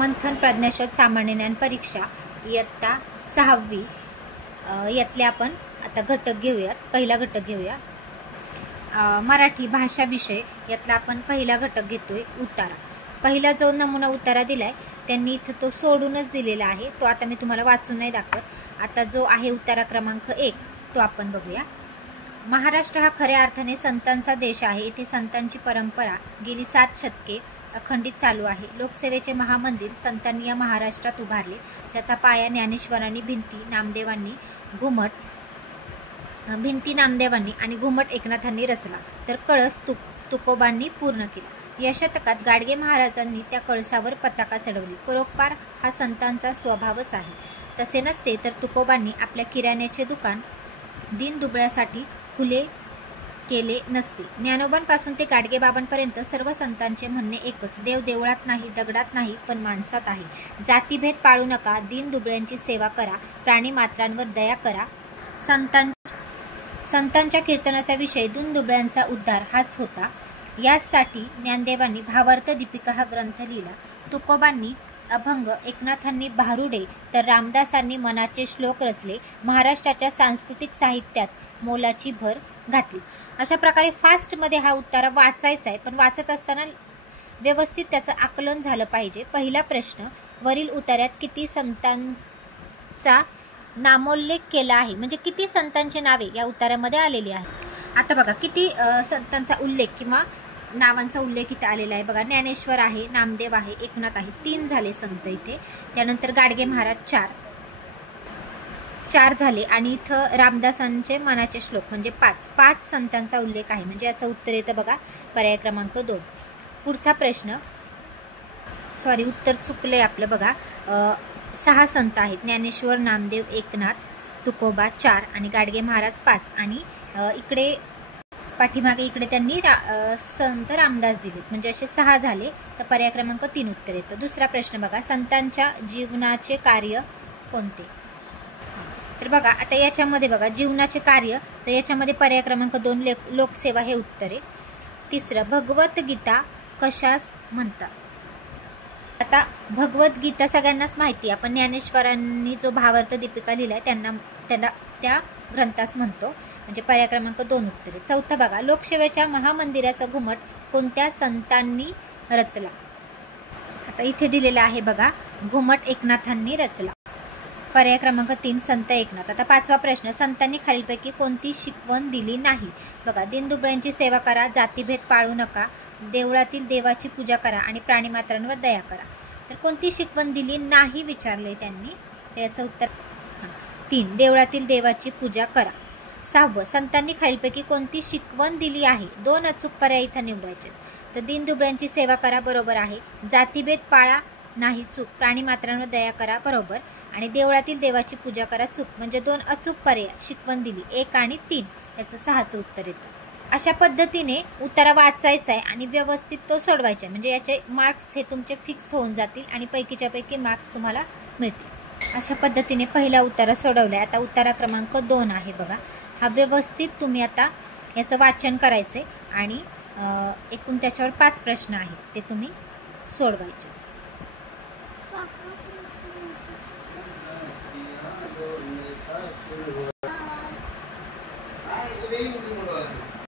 मंथन प्रज्ञाशोध सामान्य ज्ञान परीक्षा इयत्ता 6वी यातले आपण आता घटक घेऊयात. पहिला घटक घेऊया मराठी भाषा विषय. यातला आपण पहिला घटक घेतोय उतारा. पहिला जो नमुना उतारा दिलाय त्यांनी इथं तो सोडूनच दिलेला आहे. तो आता मी तुम्हाला वाचून नाही दाखवत. आता जो आहे उतारा क्रमांक 1 तो आपण बघूया. महाराष्ट्र हा खऱ्या अर्थाने संतांचा देश आहे. इथे संतांची परंपरा गेली 7 शतके अखंडित चालू आहे. लोकसेवेचे महामंदिर संतांनी या महाराष्ट्रात उभारले. त्याचा पाया ज्ञानेश्वरांनी, भिंती नामदेवांनी आणि घुमट एकनाथांनी रचला, तर कळस तुकोबांनी पूर्ण केला. या शतकात गाडगे महाराजांनी त्या कळसावर पताका चढवली. परोपकार हा संतांचा स्वभावच आहे. तसे नसते तर तुकोबांनी आपल्या किराण्याचे दुकान दीनदुबळ्यासाठी खुले केले नसते. ज्ञानोबांपासून ते गाडगेबाबांपर्यंत सर्व संतांचे म्हणणे एकच, देव देवळात नाही, दगडात नाही, पण माणसात आहे. जातीभेद पाळू नका, दीनदुबळ्यांची सेवा करा, प्राणीमात्रांवर दया करा. संतांच्या कीर्तनाचा विषय दीनदुबळ्यांचा उद्धार हाच होता. यासाठी ज्ञानदेवांनी भावार्थ दीपिका हा ग्रंथ लिहिला. तुकोबांनी अभंग, एकनाथांनी भारुडे, तर रामदासांनी मनाचे श्लोक रचले. महाराष्ट्राच्या सांस्कृतिक साहित्यात मोलाची भर घातली. अशा प्रकारे फास्टमध्ये हा उतारा वाचायचा आहे, पण वाचत असताना व्यवस्थित त्याचं आकलन झालं पाहिजे. पहिला प्रश्न, वरील उतार्यात किती संतांचा नामोल्लेख केला आहे, म्हणजे किती संतांची नावे या उतार्यामध्ये आलेली आहे. आता बघा किती संतांचा उल्लेख किंवा नावांचा उल्लेख इथे आलेला आहे. बघा, ज्ञानेश्वर आहे, नामदेव आहे, एकनाथ आहे, 3 झाले संत इथे. त्यानंतर गाडगे महाराज 4 झाले आणि इथं रामदासांचे मनाचे श्लोक म्हणजे 5 संतांचा उल्लेख आहे. म्हणजे याचं उत्तर येतं बघा पर्याय क्रमांक 2. पुढचा प्रश्न, उत्तर चुकले आपलं. बघा 6 संत आहेत. ज्ञानेश्वर, नामदेव, एकनाथ, तुकोबा 4 आणि गाडगे महाराज 5 आणि इकडे पाठीमागे इकडे त्यांनी संत रामदास दिलेत, म्हणजे असे 6 झाले. तर पर्याय क्रमांक 3 उत्तर येतं. दुसरा प्रश्न बघा, संतांच्या जीवनाचे कार्य कोणते. तर बघा आता याच्यामध्ये बघा जीवनाचे कार्य, तर याच्यामध्ये पर्याय क्रमांक 2 लोकसेवा हे उत्तर आहे. तिसरं, भगवद्गीता कशास म्हणतात. आता भगवद्गीता सगळ्यांनाच माहिती आहे. आपण ज्ञानेश्वरांनी जो भावार्थ दीपिका लिहिलाय त्याला त्या ग्रंथास म्हणतो, म्हणजे पर्याय क्रमांक 2 उत्तर आहे. चौथा बघा, लोकसेवेच्या महामंदिराचा घुमट कोणत्या संतांनी रचला. आता इथे दिलेला आहे बघा, घुमट एकनाथांनी रचला. पर्याय क्रमांक 3 संत एकनाथ. आता 5वा प्रश्न, संतांनी खालीलपैकी कोणती शिकवण दिली नाही. बघा, दीनदुबळ्यांची सेवा करा, जातीभेद पाळू नका, देवळातील देवाची पूजा करा आणि प्राणीमात्रांवर दया करा. तर कोणती शिकवण दिली नाही विचारले त्यांनी. त्याचं उत्तर 3 देवळातील देवाची पूजा करा. 6वं, संतांनी खालीलपैकी कोणती शिकवण दिली आहे. 2 अचूक पर्याय इथं निवडायचे. तर दीनदुबळ्यांची सेवा करा बरोबर आहे, जातीभेद पाळा नाही चूक, प्राणीमात्रांवर दया करा बरोबर आणि देवळातील देवाची पूजा करा चूक, म्हणजे 2 अचूक पर्याय शिकवण दिली 1 आणि 3, याचं 6चं उत्तर येतं. अशा पद्धतीने उतारा वाचायचा आहे आणि व्यवस्थित तो सोडवायचा आहे, म्हणजे याचे मार्क्स हे तुमचे फिक्स होऊन जातील आणि पैकीच्या पैकी मार्क्स तुम्हाला मिळतील. अशा पद्धतीने पहिला उतारा सोडवला आहे. आता उतारा क्रमांक 2 आहे बघा. हा व्यवस्थित तुम्ही आता याचं वाचन करायचं आहे आणि एकूण त्याच्यावर 5 प्रश्न आहेत ते तुम्ही सोडवायचे.